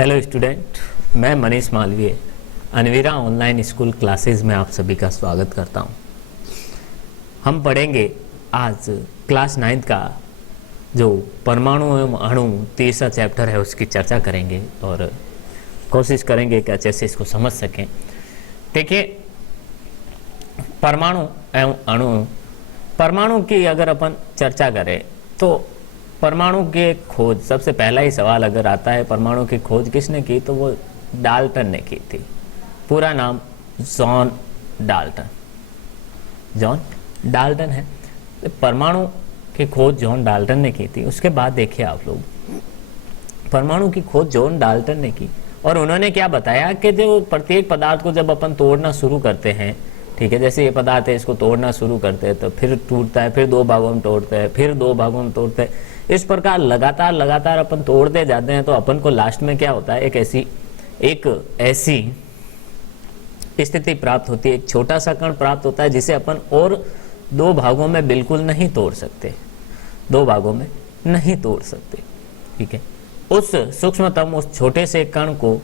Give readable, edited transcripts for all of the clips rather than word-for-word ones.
Hello student, मैं मनीष मालवीय अनवीरा online school classes में आप सभी का स्वागत करता हूं। हम पढ़ेंगे आज क्लास 9 का जो परमाणु एवं अणु तीसरा चैप्टर है उसकी चर्चा करेंगे और कोशिश करेंगे कि अच्छे से इसको समझ सकें। देखिए, परमाणु एवं अणु, परमाणु की अगर अपन चर्चा करें तो परमाणु की खोज, सबसे पहला ही सवाल अगर आता है परमाणु की खोज किसने की, तो वो डाल्टन ने की थी। पूरा नाम जॉन डाल्टन, जॉन डाल्टन है। परमाणु की खोज जॉन डाल्टन ने की थी। उसके बाद देखिए आप लोग, परमाणु की खोज जॉन डाल्टन ने की और उन्होंने क्या बताया कि जो प्रत्येक पदार्थ को जब अपन तोड़ना शुरू करते हैं, ठीक है, जैसे ये पदार्थ है, इसको तोड़ना शुरू करते हैं तो फिर टूटता है, फिर दो भागों में तोड़ते हैं, फिर दो भागों में तोड़ते हैं। इस प्रकार लगातार अपन तोड़ते जाते हैं तो अपन को लास्ट में क्या होता है, एक ऐसी स्थिति प्राप्त होती है, एक छोटा सा कण प्राप्त होता है जिसे अपन और दो भागों में बिल्कुल नहीं तोड़ सकते, दो भागों में नहीं तोड़ सकते। ठीक है, उस सूक्ष्मतम, उस छोटे से कण को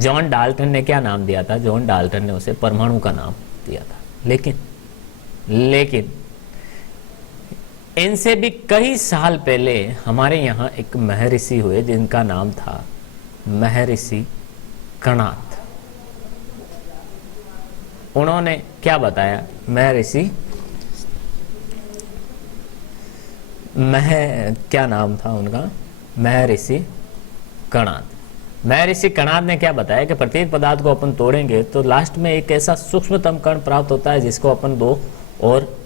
जॉन डाल्टन ने क्या नाम दिया था? जॉन डाल्टन ने उसे परमाणु का नाम दिया था। लेकिन इनसे भी कई साल पहले हमारे यहाँ एक महर्षि हुए जिनका नाम था महर्षि कणाद। उन्होंने क्या बताया? क्या नाम था उनका? महर्षि कणाद। महर्षि कणाद ने क्या बताया कि प्रत्येक पदार्थ को अपन तोड़ेंगे तो लास्ट में एक ऐसा सूक्ष्मतम कण प्राप्त होता है जिसको अपन दो और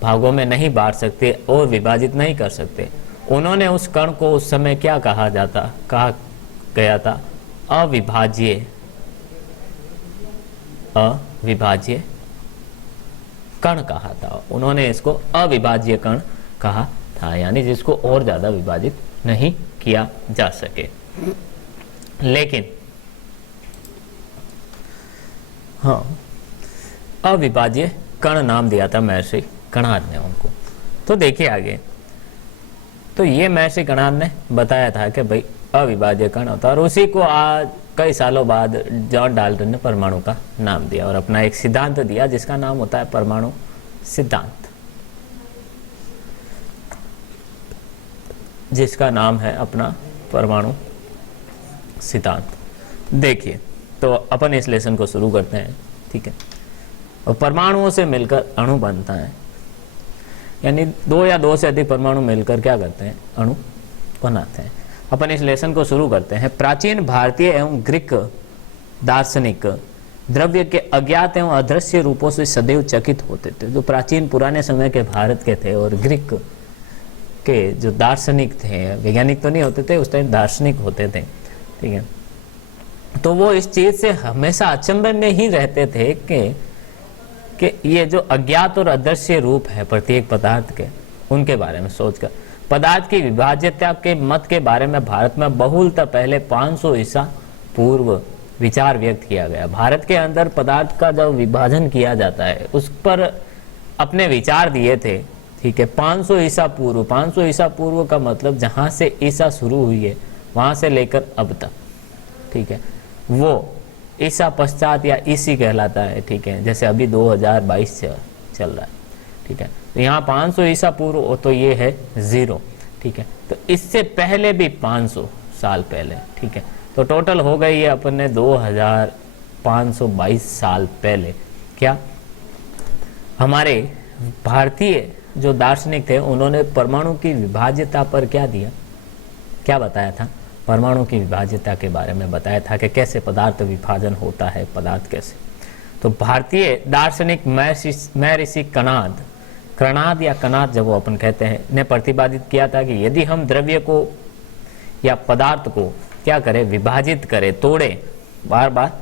भागों में नहीं बांट सकते और विभाजित नहीं कर सकते। उन्होंने उस कण को उस समय क्या कहा गया था? अविभाज्य कण कहा था। उन्होंने इसको अविभाज्य कण कहा था, यानी जिसको और ज्यादा विभाजित नहीं किया जा सके। लेकिन हाँ, अविभाज्य कण नाम दिया था महर्षि कणाद ने उनको। तो देखिए आगे, तो ये महर्षि कणाद ने बताया था कि भाई अविभाज्य कण होता है और उसी को आज कई सालों बाद जॉन डाल्टन ने परमाणु का नाम दिया और अपना एक सिद्धांत दिया जिसका नाम होता है परमाणु सिद्धांत, जिसका नाम है अपना परमाणु सिद्धांत। देखिए, तो अपन इस लेसन को शुरू करते हैं। ठीक है, और परमाणुओं से मिलकर अणु बनता है, यानी दो या दो से अधिक परमाणु मिलकर क्या करते हैं? अणु बनाते हैं। अपन इस लेसन को शुरू करते हैं। प्राचीन भारतीय एवं ग्रीक दार्शनिक द्रव्य के अज्ञात एवं अदृश्य रूपों से सदैव चकित होते थे। जो प्राचीन पुराने समय के भारत के थे और ग्रीक के जो दार्शनिक थे, वैज्ञानिक तो नहीं होते थे उस टाइम, दार्शनिक होते थे, ठीक है, तो वो इस चीज से हमेशा अचंभन में ही रहते थे कि ये जो अज्ञात और अदृश्य रूप है प्रत्येक पदार्थ के, उनके बारे में सोचकर पदार्थ की विभाज्यता के मत के बारे में भारत में बहुलता पहले 500 ईसा पूर्व विचार व्यक्त किया गया। भारत के अंदर पदार्थ का जब विभाजन किया जाता है उस पर अपने विचार दिए थे। ठीक है, 500 ईसा पूर्व, 500 ईसा पूर्व का मतलब जहां से ईसा शुरू हुई है वहां से लेकर अब तक, ठीक है, वो ईसा पश्चात या ईसी कहलाता है। ठीक है, जैसे अभी 2022 चल रहा है। ठीक है, तो यहाँ 500 ईसा पूर्व तो ये है 0। ठीक है, तो इससे पहले भी 500 साल पहले। ठीक है, तो टोटल हो गई है अपन ने 2522 साल पहले। क्या हमारे भारतीय जो दार्शनिक थे उन्होंने परमाणु की विभाज्यता पर क्या दिया, क्या बताया था? परमाणु की विभाज्यता के बारे में बताया था कि कैसे पदार्थ विभाजन होता है, पदार्थ कैसे। तो भारतीय दार्शनिक महर्षि कणाद या कणाद जब वो अपन कहते हैं, ने प्रतिपादित किया था कि यदि हम द्रव्य को या पदार्थ को क्या करें? विभाजित करें, तोड़े, बार बार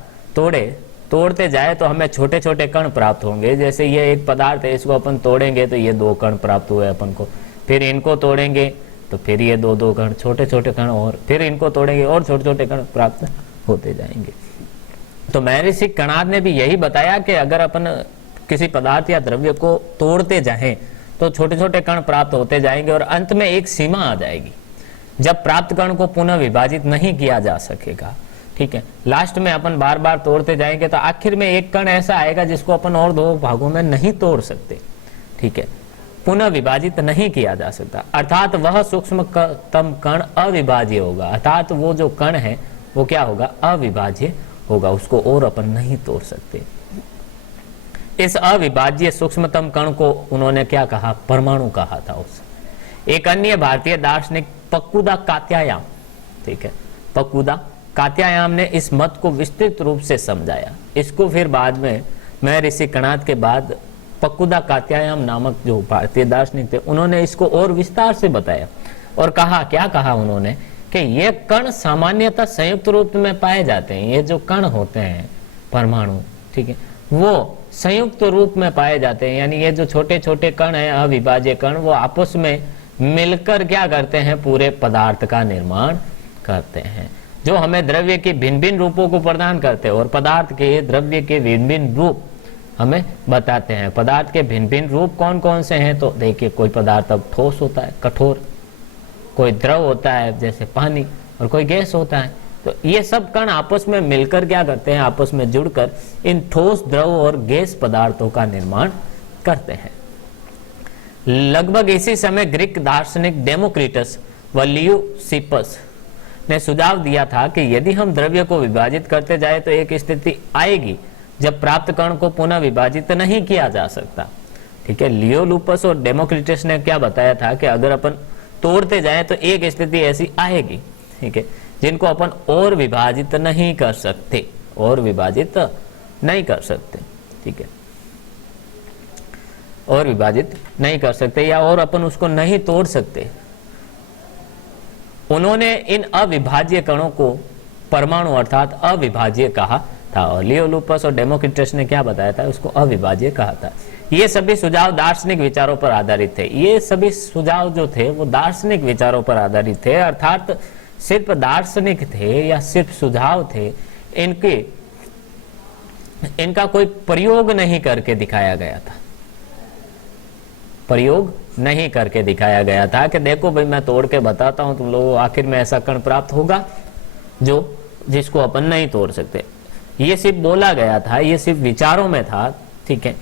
तोड़ते जाए तो हमें छोटे छोटे कण प्राप्त होंगे। जैसे ये एक पदार्थ है, इसको अपन तोड़ेंगे तो ये 2 कण प्राप्त हुए अपन को, फिर इनको तोड़ेंगे तो फिर ये 2 कण, छोटे छोटे कण, और फिर इनको तोड़ेंगे और छोटे छोटे कण प्राप्त होते जाएंगे। तो महर्षि कणाद ने भी यही बताया कि अगर अपन किसी पदार्थ या द्रव्य को तोड़ते जाएं तो छोटे छोटे कण प्राप्त होते जाएंगे और अंत में एक सीमा आ जाएगी। जब प्राप्त कण को पुनः विभाजित नहीं किया जा सकेगा। ठीक है, लास्ट में अपन बार बार तोड़ते जाएंगे तो आखिर में एक कण ऐसा आएगा जिसको अपन और दो भागों में नहीं तोड़ सकते। ठीक है, पुनः विभाजित नहीं किया जा सकता, अर्थात वह सूक्ष्मतम कण अविभाज्य होगा। अर्थात वो जो कण है वो क्या होगा, अविभाज्य होगा, उसको और अपन नहीं तोड़ सकते। इस अविभाज्य सूक्ष्मतम कण को उन्होंने क्या कहा, परमाणु कहा था उस। एक अन्य भारतीय दार्शनिक पक्कुदा कात्यायान, ठीक है, पक्कुदा कात्यायान ने इस मत को विस्तृत रूप से समझाया। इसको फिर बाद में महर्षि कणाद के बाद पक्कुदा कात्यायान नामक जो भारतीय दार्शनिक थे उन्होंने इसको और विस्तार से बताया और कहा, क्या कहा उन्होंने कि ये कण सामान्यतः संयुक्त रूप में पाए जाते हैं। ये जो कण होते हैं परमाणु, ठीक है, वो संयुक्त रूप में पाए जाते हैं, यानी ये जो छोटे छोटे कण हैं अविभाज्य कण, वो आपस में मिलकर क्या करते हैं, पूरे पदार्थ का निर्माण करते हैं, जो हमें द्रव्य के भिन्न भिन्न रूपों को प्रदान करते हैं और पदार्थ के द्रव्य के भिन्न भिन्न रूप हमें बताते हैं। पदार्थ के भिन्न भिन्न रूप कौन कौन से हैं, तो देखिए कोई पदार्थ अब ठोस होता है, कठोर, कोई द्रव होता है जैसे पानी, और कोई गैस होता है। तो ये सब कण आपस में मिलकर क्या करते हैं, आपस में जुड़कर इन ठोस, द्रव और गैस पदार्थों का निर्माण करते हैं। लगभग इसी समय ग्रीक दार्शनिक डेमोक्रिटस व लियुसिपस ने सुझाव दिया था कि यदि हम द्रव्य को विभाजित करते जाए तो एक स्थिति आएगी जब प्राप्त कण को पुनः विभाजित नहीं किया जा सकता। ठीक है, लियोलुपस और डेमोक्रिटस ने क्या बताया था कि अगर अपन तोड़ते जाए तो एक स्थिति ऐसी आएगी, ठीक है, जिनको अपन और विभाजित नहीं कर सकते, और विभाजित नहीं कर सकते। ठीक है, और विभाजित नहीं कर सकते या और अपन उसको नहीं तोड़ सकते। उन्होंने इन अविभाज्य कणों को परमाणु अर्थात अविभाज्य कहा था और लियोलुपस और डेमोक्रिटस ने क्या बताया था, उसको अविभाज्य कहा था। ये सभी सुझाव दार्शनिक विचारों पर आधारित थे। ये सभी सुझाव जो थे वो दार्शनिक विचारों पर आधारित थे, अर्थात सिर्फ दार्शनिक थे या सिर्फ सुझाव थे, इनका कोई प्रयोग नहीं करके दिखाया गया था, प्रयोग नहीं करके दिखाया गया था कि देखो भाई मैं तोड़ के बताता हूं तुम लोगों, आखिर में ऐसा कण प्राप्त होगा जिसको अपन नहीं तोड़ सकते। ये सिर्फ बोला गया था, ये सिर्फ विचारों में था। ठीक है,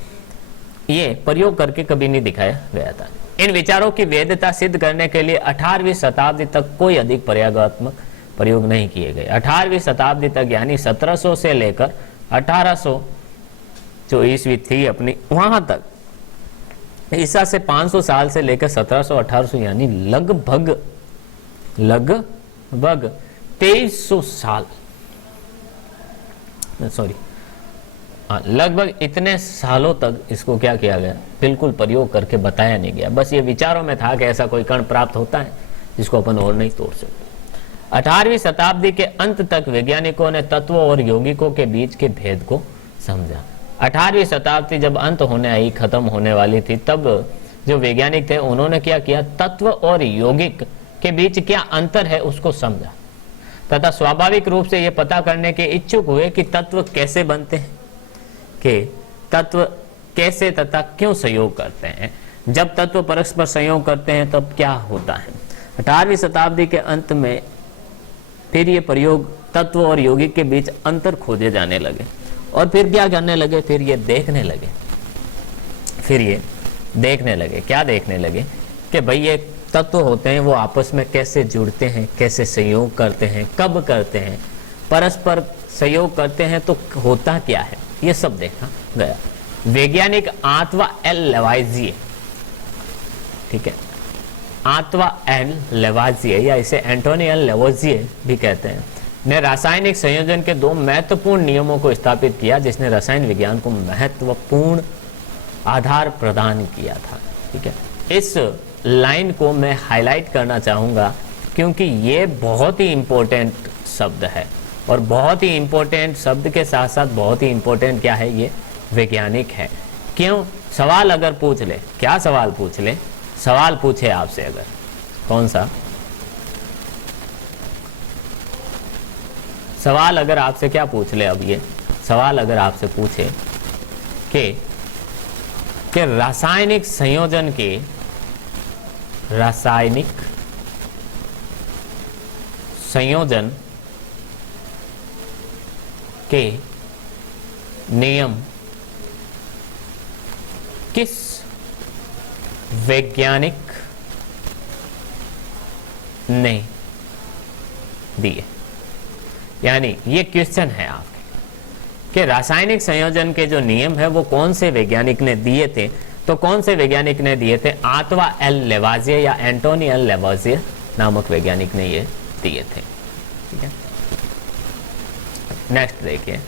ये प्रयोग करके कभी नहीं दिखाया गया था। इन विचारों की वैधता सिद्ध करने के लिए 18वीं शताब्दी तक कोई अधिक प्रयोगात्मक प्रयोग नहीं किए गए। 18वीं शताब्दी तक यानी 1700 से लेकर 1800 जो ईस्वी थी अपनी, वहां तक, ईसा से 500 साल से लेकर 1700-1800 यानी लगभग 2300 साल, सॉरी लगभग इतने सालों तक इसको क्या किया गया, बिल्कुल प्रयोग करके बताया नहीं गया। बस ये विचारों में था कि ऐसा कोई कण प्राप्त होता है जिसको अपन और नहीं तोड़ सकते। 18वीं शताब्दी के अंत तक वैज्ञानिकों ने तत्वों और यौगिकों के बीच के भेद को समझा। 18वीं शताब्दी जब अंत होने आई, खत्म होने वाली थी, तब जो वैज्ञानिक थे उन्होंने क्या किया, तत्व और यौगिक के बीच क्या अंतर है उसको समझा तथा स्वाभाविक रूप से यह पता करने के इच्छुक हुए कि तत्व कैसे बनते हैं, कि तत्व कैसे तथा क्यों सहयोग करते हैं। जब तत्व परस्पर सहयोग करते हैं तब क्या होता है। 18वीं शताब्दी के अंत में फिर ये प्रयोग तत्व और यौगिक के बीच अंतर खोजे जाने लगे और फिर क्या करने लगे, फिर ये देखने लगे, क्या देखने लगे कि भाई ये तत्व होते हैं वो आपस में कैसे जुड़ते हैं, कैसे सहयोग करते हैं, कब करते हैं, परस्पर सहयोग करते हैं तो होता क्या है, ये सब देखा गया। वैज्ञानिक आंतवा एल लेवाइजिए, ठीक है, आंतवा एल लेवाइजिए या इसे एंटोनी एल लेवोजिए भी कहते हैं, ने रासायनिक संयोजन के 2 महत्वपूर्ण नियमों को स्थापित किया जिसने रसायन विज्ञान को महत्वपूर्ण आधार प्रदान किया था। ठीक है, इस लाइन को मैं हाईलाइट करना चाहूंगा क्योंकि ये बहुत ही इंपॉर्टेंट शब्द है और बहुत ही इंपॉर्टेंट शब्द के साथ साथ बहुत ही इंपॉर्टेंट क्या है, ये वैज्ञानिक है। क्यों, सवाल अगर पूछ ले, क्या सवाल पूछ ले, सवाल पूछे आपसे अगर, कौन सा सवाल अगर आपसे क्या पूछ ले, अब ये सवाल अगर आपसे पूछे कि रासायनिक संयोजन के, रासायनिक संयोजन के नियम किस वैज्ञानिक ने दिए? यानी ये क्वेश्चन है आपके कि रासायनिक संयोजन के जो नियम है वो कौन से वैज्ञानिक ने दिए थे। तो कौन से वैज्ञानिक ने दिए थे? आंतवा एल लेवाजिए या एंटोनी एल लेवाजिए नामक वैज्ञानिक ने ये दिए थे। ठीक है, नेक्स्ट देखिए।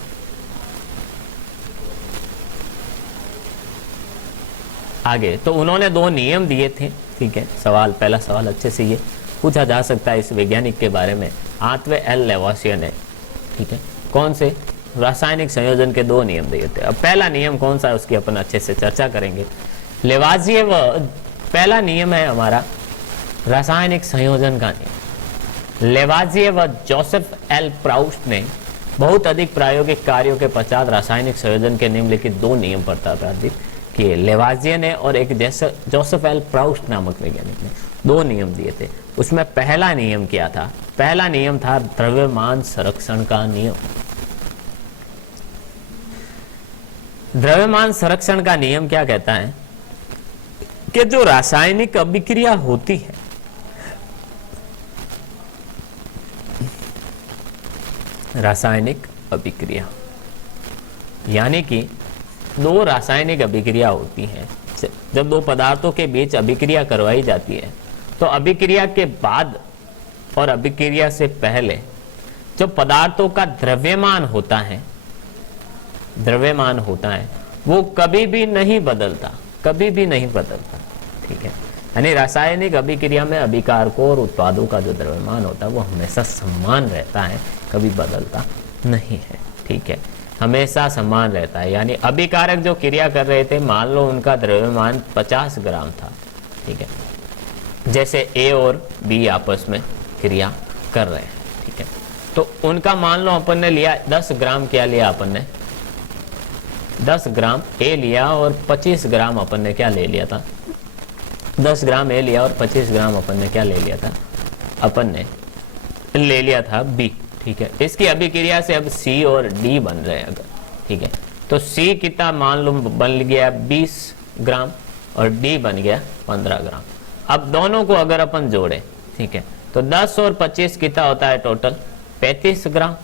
आगे तो उन्होंने दो नियम दिए थे। ठीक है, सवाल, पहला सवाल अच्छे से ये पूछा जा सकता है इस वैज्ञानिक के बारे में, आंतवे एल लेवासिए ने। ठीक है, कौन से? रासायनिक संयोजन के दो नियम दिए थे। अब पहला नियम कौन सा है उसकी अपन अच्छे से चर्चा करेंगे। लेवाजिए व पहला नियम है हमारा रासायनिक संयोजन का नियम। लेवाजिए व जोसेफ एल प्राउस्ट ने बहुत अधिक प्रायोगिक कार्यों के पश्चात रासायनिक संयोजन के निम्नलिखित दो नियम प्रतिपादित किए। लेवाजिए ने और एक जोसेफ एल प्राउस्ट नामक वैज्ञानिक ने दो नियम दिए थे। उसमें पहला नियम क्या था? पहला नियम था द्रव्यमान संरक्षण का नियम। द्रव्यमान संरक्षण का नियम क्या कहता है कि जो रासायनिक अभिक्रिया होती है, रासायनिक अभिक्रिया यानी कि दो रासायनिक अभिक्रिया होती है। जब दो पदार्थों के बीच अभिक्रिया करवाई जाती है तो अभिक्रिया के बाद और अभिक्रिया से पहले जो पदार्थों का द्रव्यमान होता है, द्रव्यमान होता है वो कभी भी नहीं बदलता, कभी भी नहीं बदलता। ठीक है, यानी रासायनिक अभिक्रिया में अभिकारकों और उत्पादों का जो द्रव्यमान होता है वो हमेशा समान रहता है, कभी बदलता नहीं है। ठीक है, हमेशा समान रहता है। यानी अभिकारक जो क्रिया कर रहे थे, मान लो उनका द्रव्यमान 50 ग्राम था। ठीक है, जैसे ए और बी आपस में क्रिया कर रहे हैं। ठीक है, तो उनका मान लो अपन ने लिया 10 ग्राम, क्या लिया अपन ने? 10 ग्राम ए लिया और 25 ग्राम अपन ने क्या ले लिया था? 10 ग्राम ए लिया और 25 ग्राम अपन ने क्या ले लिया था? अपन ने ले लिया था बी। ठीक है, इसकी अभिक्रिया से अब सी और डी बन रहे हैं अगर। ठीक है, तो सी कितना मान लो बन गया 20 ग्राम और डी बन गया 15 ग्राम। अब दोनों को अगर अपन जोड़े, ठीक है, तो 10 और 25 कितना होता है टोटल? 35 ग्राम।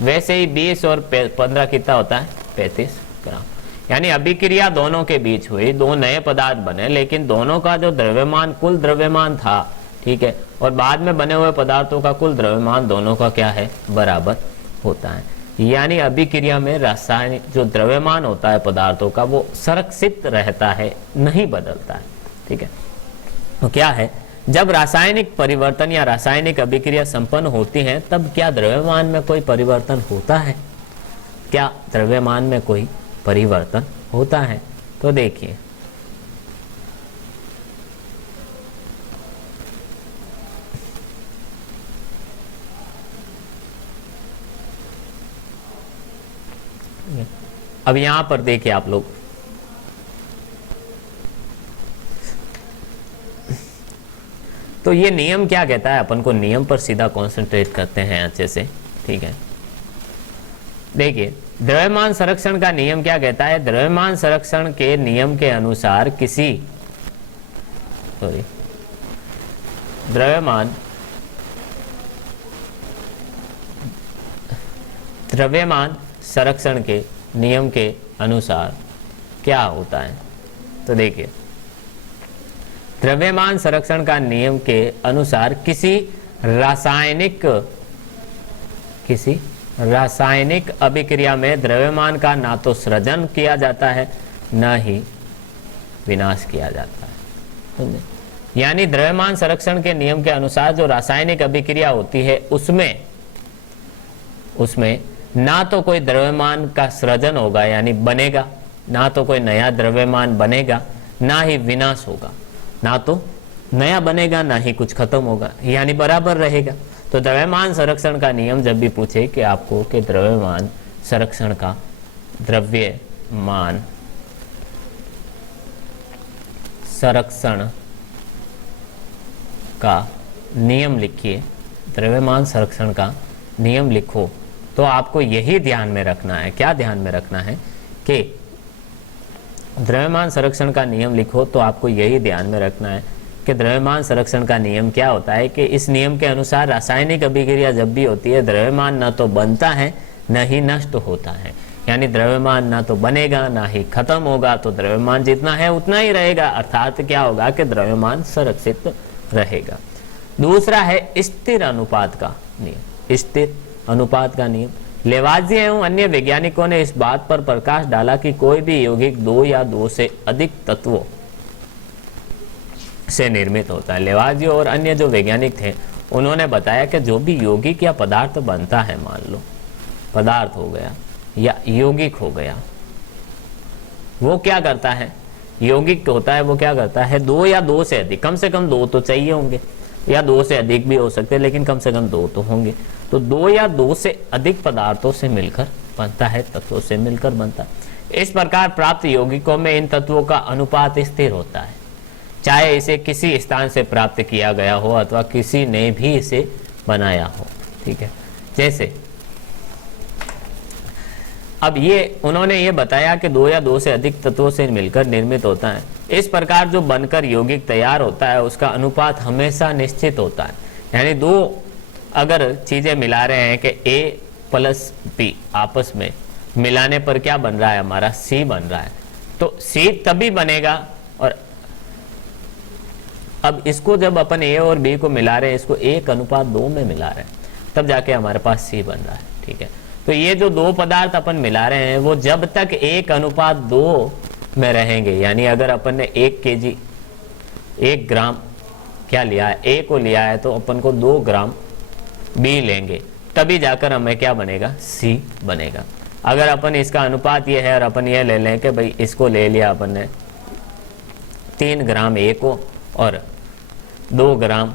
वैसे ही 20 और 15 कितना होता है? 35 ग्राम। यानी अभिक्रिया दोनों के बीच हुई, दो नए पदार्थ बने, लेकिन दोनों का जो द्रव्यमान, कुल द्रव्यमान था, ठीक है, और बाद में बने हुए पदार्थों का कुल द्रव्यमान दोनों का क्या है? बराबर होता है। यानी अभिक्रिया में रासायनिक जो द्रव्यमान होता है पदार्थों का वो संरक्षित रहता है, नहीं बदलता है। ठीक है, तो क्या है, जब रासायनिक परिवर्तन या रासायनिक अभिक्रिया संपन्न होती है तब क्या द्रव्यमान में कोई परिवर्तन होता है? क्या द्रव्यमान में कोई परिवर्तन होता है? तो देखिए, अब यहां पर देखिए आप लोग, तो ये नियम क्या कहता है? अपन को नियम पर सीधा कंसंट्रेट करते हैं अच्छे से। ठीक है, देखिए द्रव्यमान संरक्षण का नियम क्या कहता है? द्रव्यमान संरक्षण के नियम के अनुसार किसी द्रव्यमान संरक्षण के नियम के अनुसार क्या होता है? तो देखिए, द्रव्यमान संरक्षण का नियम के अनुसार किसी रासायनिक अभिक्रिया में द्रव्यमान का ना तो सृजन किया जाता है न ही विनाश किया जाता है। यानी द्रव्यमान संरक्षण के नियम के अनुसार जो रासायनिक अभिक्रिया होती है उसमें ना तो कोई द्रव्यमान का सृजन होगा यानी बनेगा, ना तो कोई नया द्रव्यमान बनेगा, ना ही विनाश होगा। ना तो नया बनेगा ना ही कुछ खत्म होगा, यानी बराबर रहेगा। तो द्रव्यमान संरक्षण का नियम जब भी पूछे कि आपको कि द्रव्यमान संरक्षण का नियम लिखिए, द्रव्यमान संरक्षण का नियम लिखो तो आपको यही ध्यान में रखना है। क्या ध्यान में रखना है कि द्रव्यमान संरक्षण का नियम लिखो तो आपको यही ध्यान में रखना है कि द्रव्यमान संरक्षण का नियम क्या होता है कि इस नियम के अनुसार रासायनिक अभिक्रिया जब भी होती है द्रव्यमान न तो बनता है न ही नष्ट होता है। यानी द्रव्यमान ना तो बनेगा ना ही खत्म होगा, तो द्रव्यमान जितना है उतना ही रहेगा, अर्थात क्या होगा कि द्रव्यमान संरक्षित रहेगा। दूसरा है स्थिर अनुपात का नियम। स्थिर अनुपात का नियम, लेवाज़िए एवं अन्य वैज्ञानिकों ने इस बात पर प्रकाश डाला कि कोई भी यौगिक दो या दो से अधिक तत्वों से निर्मित होता है। लेवाज़िए और अन्य जो वैज्ञानिक थे उन्होंने बताया कि जो भी यौगिक या पदार्थ बनता है, मान लो पदार्थ हो गया या यौगिक हो गया, वो क्या करता है, यौगिक होता है वो क्या करता है, दो या दो से अधिक, कम से कम दो तो चाहिए होंगे या दो से अधिक भी हो सकते हैं, लेकिन कम से कम दो तो होंगे। तो दो या दो से अधिक पदार्थों से मिलकर बनता है, तत्वों से मिलकर बनता है। इस प्रकार प्राप्त यौगिकों में इन तत्वों का अनुपात स्थिर होता है, चाहे इसे किसी स्थान से प्राप्त किया गया हो अथवा किसी ने भी इसे बनाया हो। ठीक है, जैसे अब ये उन्होंने ये बताया कि दो या दो से अधिक तत्वों से मिलकर निर्मित होता है। इस प्रकार जो बनकर यौगिक तैयार होता है उसका अनुपात हमेशा निश्चित होता है। यानी दो अगर चीजें मिला रहे हैं कि A प्लस B आपस में मिलाने पर क्या बन रहा है, हमारा C बन रहा है, तो C तभी बनेगा। और अब इसको जब अपन A और B को मिला रहे हैं, इसको 1:2 में मिला रहे हैं, तब जाके हमारे पास C बन रहा है। ठीक है, तो ये जो दो पदार्थ अपन मिला रहे हैं वो जब तक 1:2 में रहेंगे, यानी अगर अपन ने 1 kg 1 ग्राम क्या लिया है, A को लिया है, तो अपन को 2 ग्राम B लेंगे, तभी जाकर हमें क्या बनेगा, C बनेगा। अगर अपन इसका अनुपात ये है और अपन ये ले लें कि भाई इसको ले लिया अपन ने 3 ग्राम A को और 2 ग्राम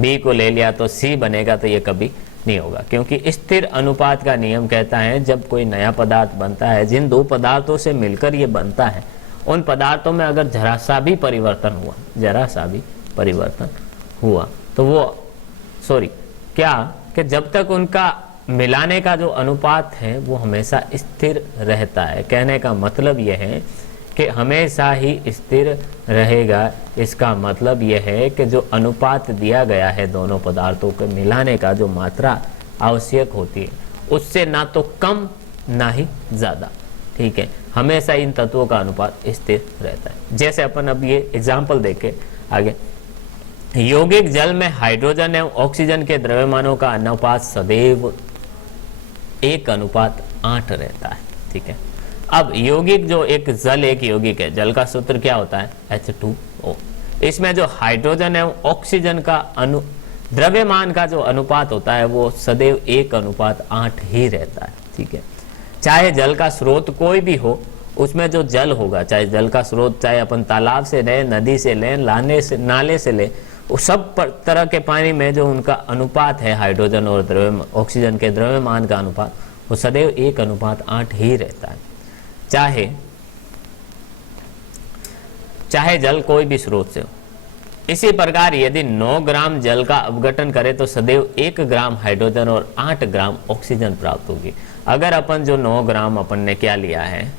B को ले लिया तो C बनेगा, तो ये कभी नहीं होगा, क्योंकि स्थिर अनुपात का नियम कहता है जब कोई नया पदार्थ बनता है, जिन दो पदार्थों से मिलकर ये बनता है, उन पदार्थों में अगर जरा सा भी परिवर्तन हुआ तो वो क्या कि जब तक उनका मिलाने का जो अनुपात है वो हमेशा स्थिर रहता है। कहने का मतलब यह है कि हमेशा ही स्थिर रहेगा। इसका मतलब यह है कि जो अनुपात दिया गया है दोनों पदार्थों के मिलाने का, जो मात्रा आवश्यक होती है, उससे ना तो कम ना ही ज़्यादा। ठीक है, हमेशा इन तत्वों का अनुपात स्थिर रहता है। जैसे अपन अब ये एग्जाम्पल देखे आगे, यौगिक जल में हाइड्रोजन एवं ऑक्सीजन के द्रव्यमानों का अनुपात सदैव 1:8 रहता है। ठीक है, अब यौगिक जो एक यौगिक है, जल का सूत्र क्या होता है, H2O। इसमें जो हाइड्रोजन एवं ऑक्सीजन का द्रव्यमान का जो अनुपात होता है वो सदैव 1:8 ही रहता है। ठीक है, चाहे जल का स्रोत कोई भी हो, उसमें जो जल होगा, चाहे जल का स्रोत चाहे अपन तालाब से लें, नदी से लें, नाले से लें, वो सब तरह के पानी में जो उनका अनुपात है हाइड्रोजन और ऑक्सीजन के द्रव्यमान का अनुपात, वो सदैव 1:8 ही रहता है, चाहे जल कोई भी स्रोत से हो। इसी प्रकार यदि 9 ग्राम जल का अपघटन करें तो सदैव 1 ग्राम हाइड्रोजन और 8 ग्राम ऑक्सीजन प्राप्त होगी। अगर अपन जो 9 ग्राम अपन ने क्या लिया है,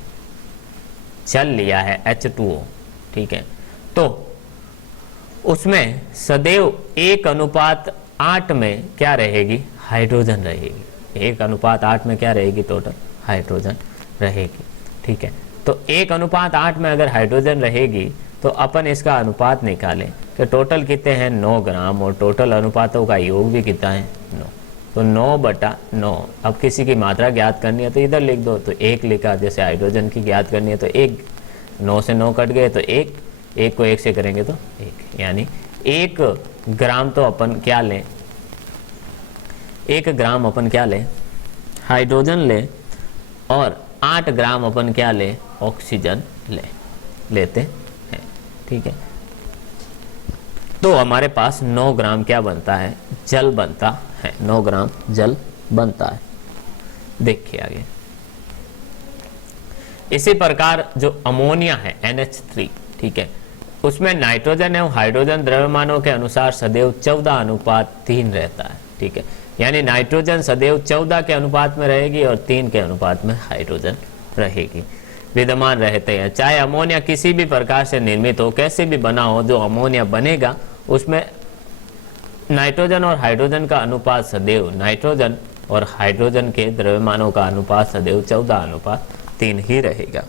जल लिया है H2O, ठीक है, तो उसमें सदैव 1:8 में क्या रहेगी, हाइड्रोजन रहेगी। 1:8 में क्या रहेगी, टोटल हाइड्रोजन रहेगी। ठीक है, तो 1:8 में अगर हाइड्रोजन रहेगी तो अपन इसका अनुपात निकालें कि टोटल कितने हैं, 9 ग्राम, और टोटल अनुपातों का योग भी कितना है, 9। तो 9/9। अब किसी की मात्रा ज्ञात करनी है तो इधर लिख दो, तो 1 लिखा। जैसे हाइड्रोजन की ज्ञात करनी है तो 1, 9 से 9 कट गए तो 1, 1 को 1 से करेंगे तो 1, यानी 1 ग्राम तो अपन क्या लें, 1 ग्राम अपन क्या लें, हाइड्रोजन लें, और 8 ग्राम अपन क्या लें, ऑक्सीजन लेते हैं। ठीक है, तो हमारे पास 9 ग्राम क्या बनता है, जल बनता है, 9 ग्राम जल बनता है। देखिए आगे, इसी प्रकार जो अमोनिया है NH3, ठीक है, उसमें नाइट्रोजन एवं हाइड्रोजन द्रव्यमानों के अनुसार सदैव 14:3 रहता है, ठीक है। यानी नाइट्रोजन सदैव 14 के अनुपात में रहेगी और 3 के अनुपात में हाइड्रोजन रहेगी, विद्यमान रहते हैं। चाहे अमोनिया किसी भी प्रकार से निर्मित हो, कैसे भी बना हो, जो अमोनिया बनेगा उसमें नाइट्रोजन और हाइड्रोजन का अनुपात सदैव, नाइट्रोजन और हाइड्रोजन के द्रव्यमानों का अनुपात सदैव 14:3 ही रहेगा।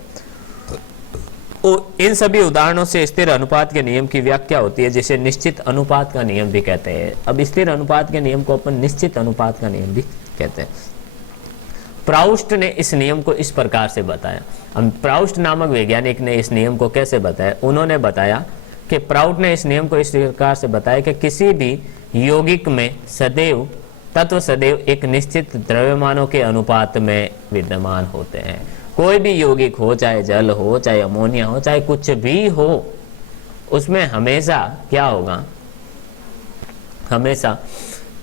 इन सभी उदाहरणों से स्थिर अनुपात के नियम की व्याख्या होती है, जिसे निश्चित अनुपात का नियम भी कहते हैं। अब स्थिर अनुपात के नियम को अपन निश्चित अनुपात का नियम भी कहते हैं। प्राउस्ट ने इस नियम को इस प्रकार से बताया। अब प्राउस्ट नामक वैज्ञानिक ने इस नियम को कैसे बताया? उन्होंने बताया कि प्राउस्ट ने इस नियम को इस प्रकार से बताया कि किसी भी यौगिक में सदैव तत्व सदैव एक निश्चित द्रव्यमानों के अनुपात में विद्यमान होते हैं। कोई भी यौगिक हो, चाहे जल हो, चाहे अमोनिया हो, चाहे कुछ भी हो, उसमें हमेशा क्या होगा, हमेशा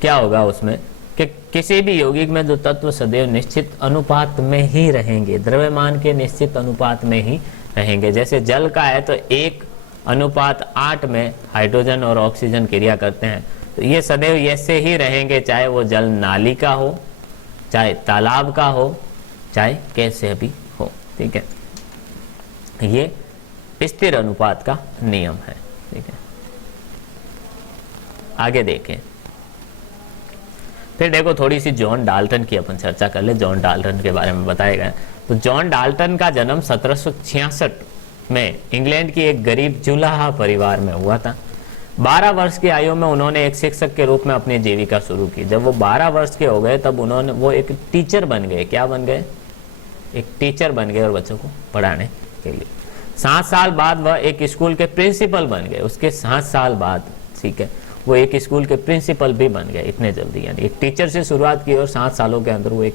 क्या होगा उसमें कि किसी भी यौगिक में जो तत्व सदैव निश्चित अनुपात में ही रहेंगे, द्रव्यमान के निश्चित अनुपात में ही रहेंगे। जैसे जल का है तो 1:8 में हाइड्रोजन और ऑक्सीजन क्रिया करते हैं, तो ये सदैव ऐसे ही रहेंगे, चाहे वो जल नाली का हो, चाहे तालाब का हो, चाहे कैसे भी हो, ठीक है। ये स्थिर अनुपात का नियम है, ठीक है। आगे देखें, फिर देखो थोड़ी सी जॉन डाल्टन की अपन चर्चा कर ले। जॉन डाल्टन के बारे में बताया गया। तो जॉन डाल्टन का जन्म 1766 में इंग्लैंड की एक गरीब जुलाहा परिवार में हुआ था। 12 वर्ष की आयु में उन्होंने एक शिक्षक के रूप में अपनी जीविका शुरू की। जब वो 12 वर्ष के हो गए तब वो एक टीचर बन गए। क्या बन गए? एक टीचर बन गए और बच्चों को पढ़ाने के लिए। 7 साल बाद वह एक स्कूल के प्रिंसिपल बन गए। उसके 7 साल बाद, ठीक है, वो एक स्कूल के प्रिंसिपल भी बन गए इतने जल्दी। यानी एक टीचर से शुरुआत की और 7 सालों के अंदर वो एक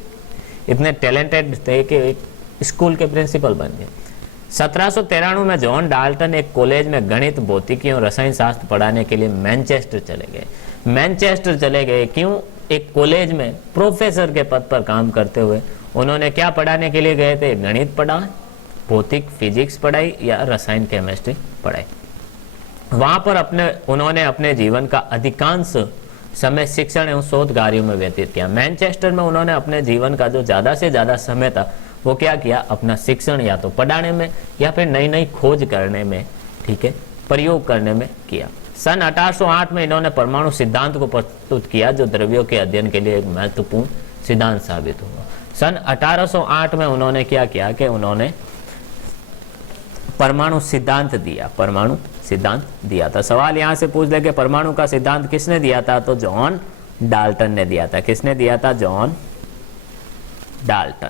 इतने टैलेंटेड थे कि एक स्कूल के प्रिंसिपल बन गए। 1793 में जॉन डाल्टन एक कॉलेज में गणित, भौतिकी और रसायन शास्त्र पढ़ाने के लिए मैनचेस्टर चले गए। मैनचेस्टर चले गए क्यों? एक कॉलेज में प्रोफेसर के पद पर काम करते हुए उन्होंने क्या पढ़ाने के लिए गए थे? गणित पढ़ा, भौतिक फिजिक्स पढ़ाई या रसायन केमिस्ट्री पढ़ाई। वहां पर उन्होंने अपने जीवन का अधिकांश समय शिक्षण एवं शोध कार्यों में व्यतीत किया। मैनचेस्टर में उन्होंने अपने जीवन का जो ज्यादा से ज्यादा समय था वो क्या किया? अपना शिक्षण या तो पढ़ाने में या फिर नई नई खोज करने में, ठीक है, प्रयोग करने में किया। सन 1808 में इन्होंने परमाणु सिद्धांत को प्रस्तुत किया, जो द्रव्यों के अध्ययन के लिए एक महत्वपूर्ण सिद्धांत साबित हुआ। सन 1808 में उन्होंने क्या किया कि उन्होंने परमाणु सिद्धांत दिया। परमाणु सिद्धांत दिया था। सवाल यहां से पूछ ले कि परमाणु का सिद्धांत किसने दिया था? तो जॉन डाल्टन ने दिया था। किसने दिया था? जॉन डाल्टन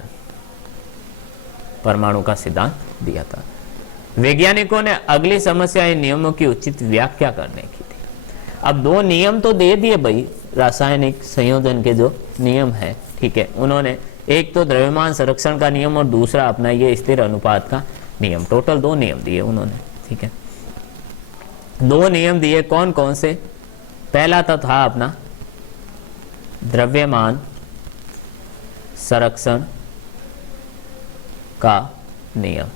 परमाणु का सिद्धांत दिया था। वैज्ञानिकों ने अगली समस्या इन नियमों की उचित व्याख्या करने की थी। अब 2 नियम तो दे दिए भाई, रासायनिक संयोजन के जो नियम है, ठीक है, उन्होंने एक तो द्रव्यमान संरक्षण का नियम और दूसरा अपना ये स्थिर अनुपात का नियम। टोटल 2 नियम दिए उन्होंने, ठीक है। 2 नियम दिए, कौन कौन से? पहला तो था अपना द्रव्यमान संरक्षण का नियम,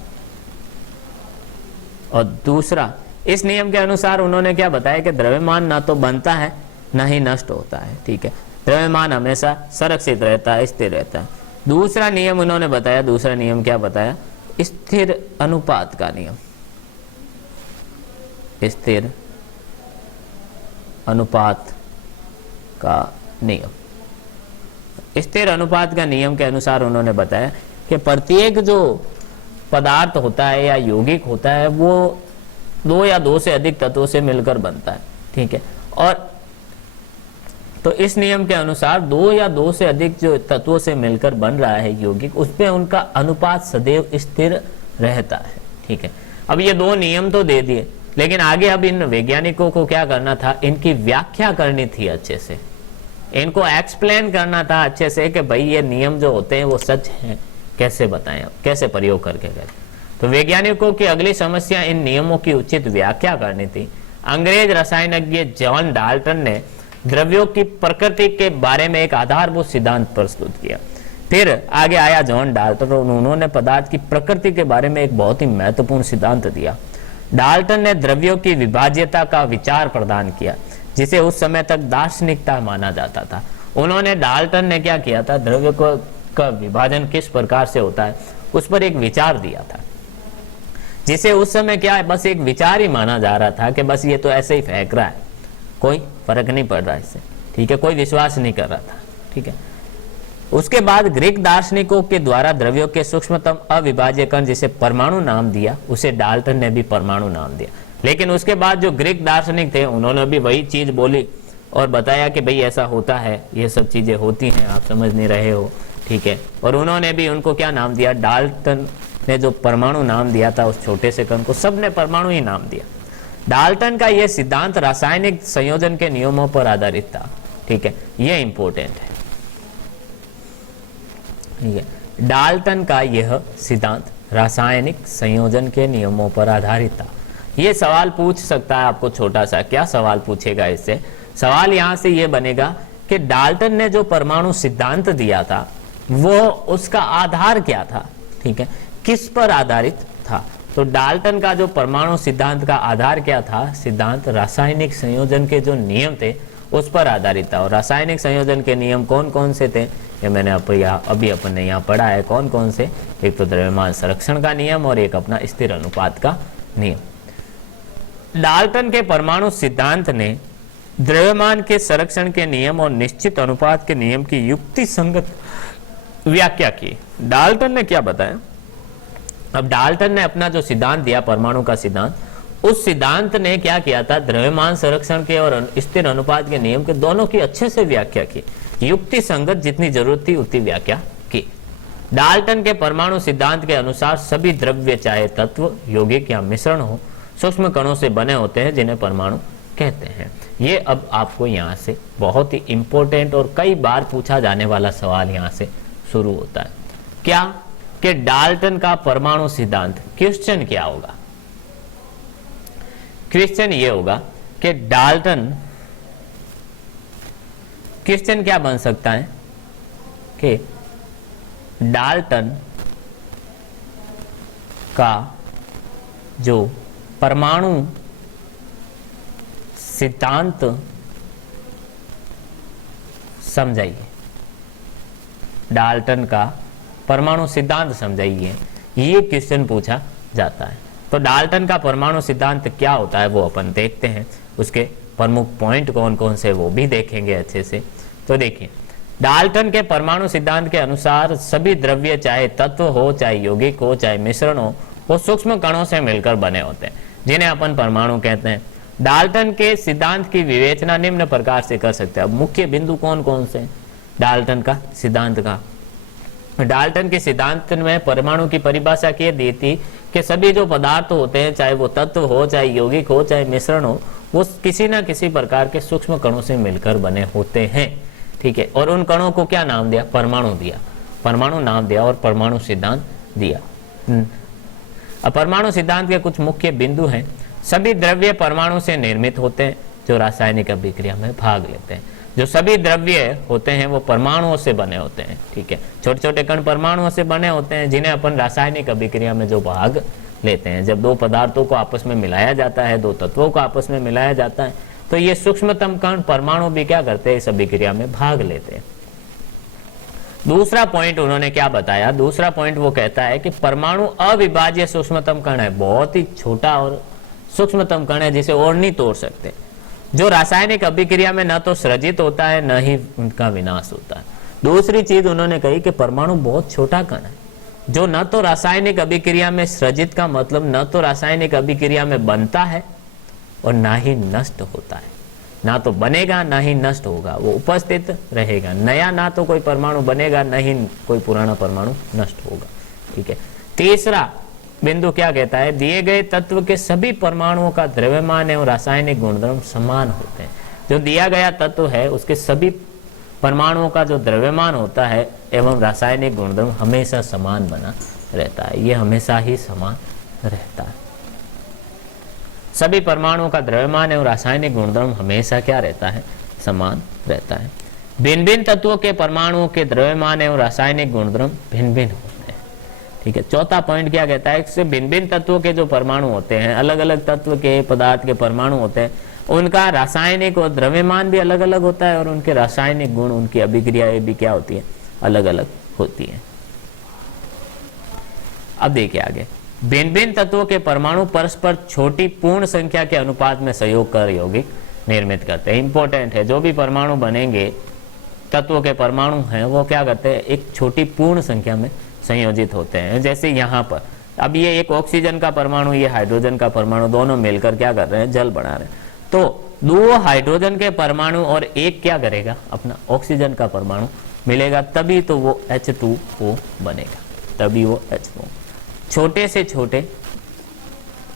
और दूसरा इस नियम के अनुसार उन्होंने क्या बताया कि द्रव्यमान ना तो बनता है ना ही नष्ट होता है, ठीक है। द्रव्यमान हमेशा संरक्षित रहता है, स्थिर रहता है। दूसरा नियम उन्होंने बताया, दूसरा नियम क्या बताया? स्थिर अनुपात का नियम। स्थिर अनुपात का नियम। स्थिर अनुपात का नियम के अनुसार उन्होंने बताया कि प्रत्येक जो पदार्थ होता है या यौगिक होता है वो 2 या 2 से अधिक तत्वों से मिलकर बनता है, ठीक है। और तो इस नियम के अनुसार 2 या 2 से अधिक जो तत्वों से मिलकर बन रहा है यौगिक, उसमें उनका अनुपात सदैव स्थिर रहता है, ठीक है। अब ये 2 नियम तो दे दिए, लेकिन आगे अब इन वैज्ञानिकों को क्या करना था? इनकी व्याख्या करनी थी अच्छे से, इनको एक्सप्लेन करना था अच्छे से कि भाई ये नियम जो होते हैं वो सच हैं, कैसे बताएं, अब कैसे प्रयोग करके करें। तो वैज्ञानिकों की अगली समस्या इन नियमों की उचित व्याख्या करनी थी। अंग्रेज रसायनज्ञ जॉन डाल्टन ने द्रव्यों की प्रकृति के बारे में एक आधारभूत सिद्धांत प्रस्तुत किया। फिर आगे आया जॉन डाल्टन और उन्होंने पदार्थ की प्रकृति के बारे में एक बहुत ही महत्वपूर्ण सिद्धांत दिया। डाल्टन ने द्रव्यों की विभाज्यता का विचार प्रदान किया, जिसे उस समय तक दार्शनिकता माना जाता था। उन्होंने, डाल्टन ने क्या किया था, द्रव्य को का विभाजन किस प्रकार से होता है उस पर एक विचार दिया था, जिसे उस समय क्या है, बस एक विचार ही माना जा रहा था कि बस ये तो ऐसे ही फेंक रहा है, कोई फर्क नहीं पड़ रहा इससे, ठीक है, कोई विश्वास नहीं कर रहा था, ठीक है। उसके बाद ग्रीक दार्शनिकों के द्वारा द्रव्यों के सूक्ष्मतम अविभाज्य कण, जिसे परमाणु नाम दिया, उसे डाल्टन ने भी परमाणु नाम दिया। लेकिन उसके बाद जो ग्रीक दार्शनिक थे उन्होंने भी वही चीज बोली और बताया कि भाई ऐसा होता है, ये सब चीजें होती हैं, आप समझ नहीं रहे हो, ठीक है। और उन्होंने भी उनको क्या नाम दिया, डाल्टन ने जो परमाणु नाम दिया था उस छोटे से कण को, सबने परमाणु ही नाम दिया। डाल्टन का यह सिद्धांत रासायनिक संयोजन के नियमों पर आधारित था, ठीक है, यह इंपॉर्टेंट है, ठीक है। डाल्टन का यह सिद्धांत रासायनिक संयोजन के नियमों पर आधारित था। यह सवाल पूछ सकता है आपको, छोटा सा क्या सवाल पूछेगा इससे, सवाल यहां से यह बनेगा कि डाल्टन ने जो परमाणु सिद्धांत दिया था वो उसका आधार क्या था, ठीक है, किस पर आधारित था। तो डाल्टन का जो परमाणु सिद्धांत का आधार क्या था, सिद्धांत रासायनिक संयोजन के जो नियम थे उस पर आधारित था। और रासायनिक संयोजन के नियम कौन कौन से थे, ये मैंने अभी अपन ने यहाँ पढ़ा है, कौन कौन से, एक तो द्रव्यमान संरक्षण का नियम और एक अपना स्थिर अनुपात का नियम। डाल्टन के परमाणु सिद्धांत ने द्रव्यमान के संरक्षण के नियम और निश्चित अनुपात के नियम की युक्ति संगत व्याख्या की। डाल्टन ने क्या बताया, अब डाल्टन ने अपना जो सिद्धांत दिया, परमाणु का सिद्धांत, उस सिद्धांत ने क्या किया था, द्रव्यमान संरक्षण के और स्थिर अनुपात के नियम के दोनों की अच्छे से व्याख्या की, युक्ति संगत जितनी जरूरत थी उतनी व्याख्या की। डाल्टन के परमाणु सिद्धांत के अनुसार सभी द्रव्य, चाहे तत्व, यौगिक या मिश्रण हो, सूक्ष्म कणों से बने होते हैं, जिन्हें परमाणु कहते हैं। ये अब आपको यहाँ से बहुत ही इंपॉर्टेंट और कई बार पूछा जाने वाला सवाल यहाँ से शुरू होता है, क्या कि डाल्टन का परमाणु सिद्धांत, क्वेश्चन क्या होगा, क्वेश्चन ये होगा कि डाल्टन, क्वेश्चन क्या बन सकता है कि डाल्टन का जो परमाणु सिद्धांत समझाइए, डाल्टन का परमाणु सिद्धांत समझाइए, ये क्वेश्चन पूछा जाता है। तो डाल्टन का परमाणु सिद्धांत क्या होता है वो अपन देखते हैं, उसके प्रमुख पॉइंट कौन कौन से वो भी देखेंगे अच्छे से। तो देखिए, डाल्टन के परमाणु सिद्धांत के अनुसार सभी द्रव्य, चाहे तत्व हो, चाहे यौगिक हो, चाहे मिश्रण हो, वो सूक्ष्म कणों से मिलकर बने होते हैं, जिन्हें अपन परमाणु कहते हैं। डाल्टन के सिद्धांत की विवेचना निम्न प्रकार से कर सकते हैं। अब मुख्य बिंदु कौन कौन से डाल्टन का सिद्धांत का, डाल्टन के सिद्धांत में परमाणु की परिभाषा की दी थी कि सभी जो पदार्थ होते हैं, चाहे वो तत्व हो, चाहे यौगिक हो, चाहे मिश्रण हो, वो किसी ना किसी प्रकार के सूक्ष्म कणों से मिलकर बने होते हैं, ठीक है। और उन कणों को क्या नाम दिया, परमाणु दिया, परमाणु नाम दिया और परमाणु सिद्धांत दिया। अब परमाणु सिद्धांत के कुछ मुख्य बिंदु हैं। सभी द्रव्य परमाणु से निर्मित होते हैं जो रासायनिक अभिक्रिया में भाग लेते हैं। जो सभी द्रव्य होते हैं वो परमाणुओं से बने होते हैं, ठीक है, छोटे छोटे कण परमाणुओं से बने होते हैं, जिन्हें अपन रासायनिक अभिक्रिया में जो भाग लेते हैं। जब दो पदार्थों को आपस में मिलाया जाता है, दो तत्वों को आपस में मिलाया जाता है, तो ये सूक्ष्मतम कण परमाणु भी क्या करते हैं, इस अभिक्रिया में भाग लेते हैं। दूसरा पॉइंट उन्होंने क्या बताया, दूसरा पॉइंट वो कहता है कि परमाणु अविभाज्य सूक्ष्मतम कण है, बहुत ही छोटा और सूक्ष्मतम कण है जिसे और नहीं तोड़ सकते, जो रासायनिक अभिक्रिया में न तो सृजित होता है न ही उनका विनाश होता है। दूसरी चीज उन्होंने कही कि परमाणु बहुत छोटा कण है जो न तो रासायनिक अभिक्रिया में सृजित का मतलब न तो रासायनिक अभिक्रिया में बनता है और ना ही नष्ट होता है, ना तो बनेगा ना ही नष्ट होगा, वो उपस्थित रहेगा। नया ना तो कोई परमाणु बनेगा न ही कोई पुराना परमाणु नष्ट होगा, ठीक है। तीसरा बिंदु क्या कहता है, दिए गए तत्व के सभी परमाणुओं का द्रव्यमान एवं रासायनिक गुणधर्म समान होते हैं। जो दिया गया तत्व है उसके सभी परमाणुओं का जो द्रव्यमान होता है एवं रासायनिक गुणधर्म हमेशा समान बना रहता है, ये हमेशा ही समान रहता है। सभी परमाणुओं का द्रव्यमान एवं रासायनिक गुणधर्म हमेशा क्या रहता है, समान रहता है। भिन्न भिन्न तत्वों के परमाणुओं के द्रव्यमान एवं रासायनिक गुणधर्म भिन्न भिन्न होते हैं, ठीक है। चौथा पॉइंट क्या कहता है, इससे भिन्न भिन्न तत्वों के जो परमाणु होते हैं, अलग अलग तत्व के पदार्थ के परमाणु होते हैं, उनका रासायनिक और द्रव्यमान भी अलग अलग होता है और उनके रासायनिक गुण, उनकी अभिक्रियाएं भी क्या होती है, अलग अलग होती है। अब देखिए आगे, भिन्न भिन्न तत्वों के परमाणु परस्पर छोटी पूर्ण संख्या के अनुपात में सहयोग कर यौगिक निर्मित करते हैं। इंपॉर्टेंट है, जो भी परमाणु बनेंगे, तत्वों के परमाणु हैं, वो क्या करते हैं, एक छोटी पूर्ण संख्या में संयोजित होते हैं। जैसे यहाँ पर अब ये एक ऑक्सीजन का परमाणु, ये हाइड्रोजन का परमाणु, दोनों मिलकर क्या कर रहे हैं, जल बना रहे हैं। तो दो हाइड्रोजन के परमाणु और एक क्या करेगा, अपना ऑक्सीजन का परमाणु मिलेगा, तभी तो वो H2O बनेगा, तभी वो H2O छोटे से छोटे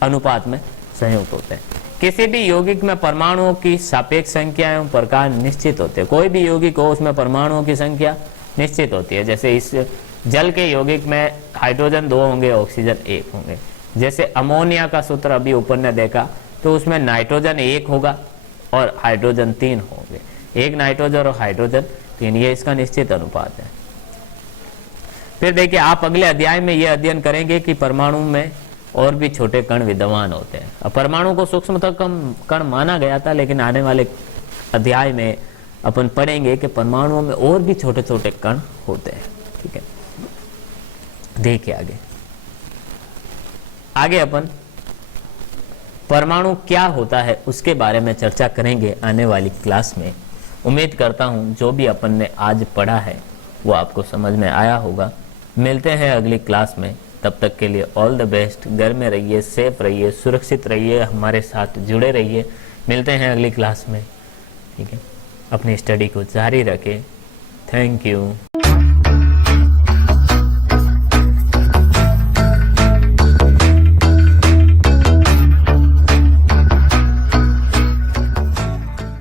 अनुपात में संयुक्त होते हैं। किसी भी यौगिक में परमाणुओं की सापेक्ष संख्या एवं प्रकार निश्चित होते हैं। कोई भी यौगिक हो उसमें परमाणुओं की संख्या निश्चित होती है। जैसे इस जल के यौगिक में हाइड्रोजन 2 होंगे, ऑक्सीजन 1 होंगे। जैसे अमोनिया का सूत्र अभी ऊपर ने देखा, तो उसमें नाइट्रोजन 1 होगा और हाइड्रोजन 3 होंगे, 1 नाइट्रोजन और हाइड्रोजन 3, ये इसका निश्चित अनुपात है। फिर देखिए, आप अगले अध्याय में यह अध्ययन करेंगे कि परमाणु में और भी छोटे कण विद्यमान होते हैं। अब परमाणु को सूक्ष्मतम कण माना गया था, लेकिन आने वाले अध्याय में अपन पढ़ेंगे कि परमाणुओं में और भी छोटे छोटे कण होते हैं। ठीक है, देखिए आगे अपन परमाणु क्या होता है उसके बारे में चर्चा करेंगे आने वाली क्लास में। उम्मीद करता हूं जो भी अपन ने आज पढ़ा है वो आपको समझ में आया होगा। मिलते हैं अगली क्लास में, तब तक के लिए ऑल द बेस्ट। घर में रहिए, सेफ रहिए, सुरक्षित रहिए, हमारे साथ जुड़े रहिए। मिलते हैं अगली क्लास में। ठीक है, अपनी स्टडी को जारी रखें। Thank you.